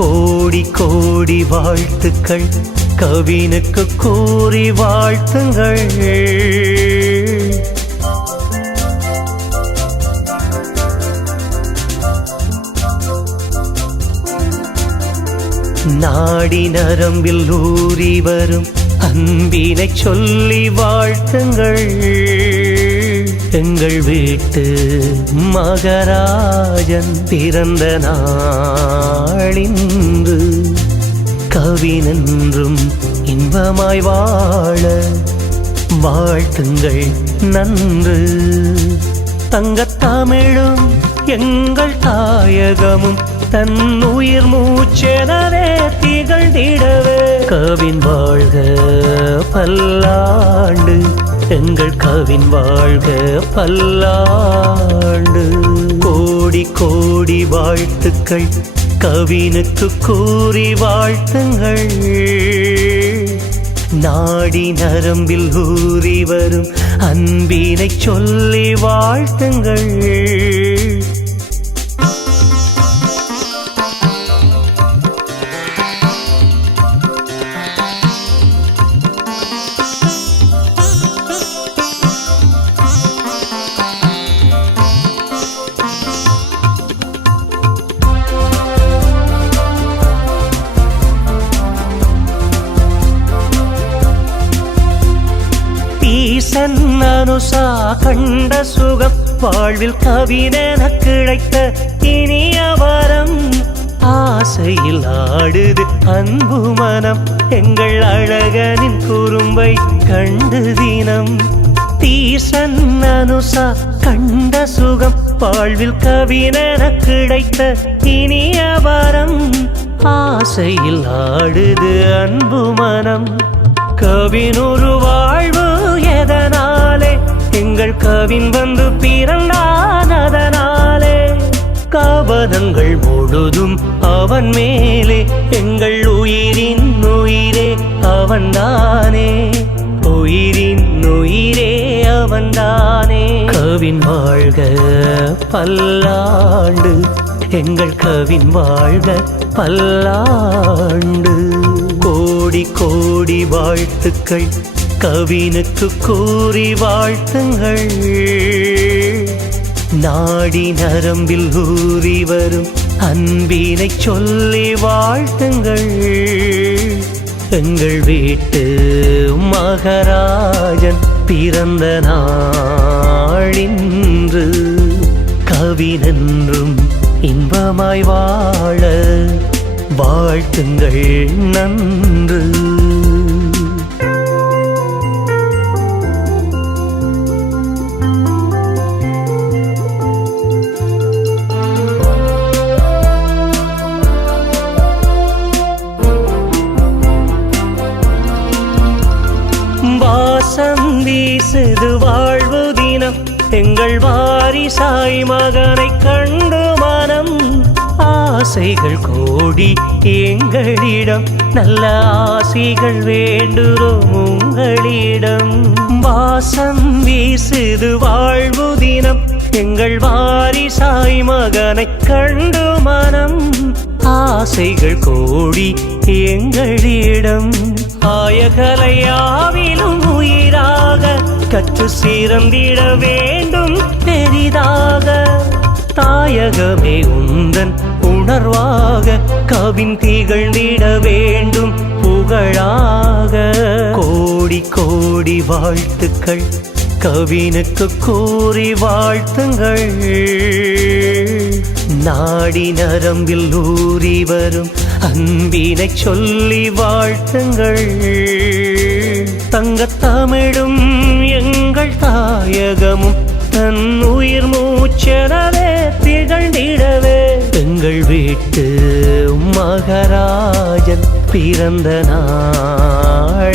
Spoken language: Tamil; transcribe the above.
கோடி கோடி வாழ்த்துக்கள் கவினுக்கு கூறி வாழ்த்துங்கள். நாடி நரம்பில் ஊறி வரும் அன்பினை சொல்லி வாழ்த்துங்கள். எங்கள் வீட்டு மகராஜன் பிறந்த நாளின்று கவினென்றும் இன்பமாய் வாழ வாழ்த்துங்கள் நன்று. தங்கத்தமிழும் எங்கள் தாயகமும் தன் உயிர் மூச்செனவே திகழ்ந்திடவே கவின் வாழ்க பல்லாண்டு, எங்கள் கவின் வாழ்க பல்லாண்டு. கோடி கோடி வாழ்த்துக்கள் கவினுக்கு கூறி வாழ்த்துங்கள். நாடி நரம்பில் ஊறி வரும் அன்பினை சொல்லி வாழ்த்துங்கள். அனுசா கண்ட சுகம் வாழ்வில் கவினென கிடைத்த இனிய வரம். ஆசையில் ஆடுது அன்பு மனம் எங்கள் அழகனின் குறும்பை கண்டு தினம். தீசன் அனுசா கண்ட சுகம் வாழ்வில் கவினென கிடைத்த இனிய வரம். ஆசையில் ஆடுது அன்பு மனம் கவினொரு வாழ்வு எதனாலே எங்கள் கவின் வந்து பிறந்தான் அதனாலே. கவனங்கள் முழுதும் அவன் மேலே எங்கள் உயிரின் உயிரே அவன்தானே, உயிரின் உயிரே அவன்தானே. கவின் வாழ்க பல்லாண்டு, எங்கள் கவின் வாழ்க பல்லாண்டு. கோடி கோடி வாழ்த்துக்கள் கவினுக்கு கூறி வாழ்த்துங்கள். நாடி நரம்பில் ஊறி வரும் அன்பினை சொல்லி வாழ்த்துங்கள். எங்கள் வீட்டு மகராஜன் பிறந்த நாளின்று கவினென்றும் இன்பமாய் வாழ வாழ்த்துங்கள் நன்று. வாசம் வீசுது வாழ்வு தினம் எங்கள் வாரிசாய் மகனை கண்டு மனம். ஆசைகள் கோடி எங்களிடம் நல்ல ஆசைகள் வேண்டுறோம் உங்களிடம். வாசம் வீசுது வாழ்வு தினம் எங்கள் வாரிசாய் மகனை கண்டு மனம். ஆசைகள் கோடி எங்களிடம். ஆயகலையாவிலும் உயிராக கற்று சிறந்திட வேண்டும் பெரிதாக. தாயகமே உந்தன் உணர்வாக கவின் திகழ்ந்திட வேண்டும் புகழாக. கோடி கோடி வாழ்த்துக்கள் கவினுக்கு கூறி வாழ்த்துங்கள். நாடி நரம்பில் ஊறி வரும் அன்பினை சொல்லி வாழ்த்துங்கள். தங்கத்தமிழும் எங்கள் தாயகமும் தன் உயிர் மூச்செனவே திகழ்ந்திடவே எங்கள் வீட்டு மகராஜன் பிறந்த நாளின்று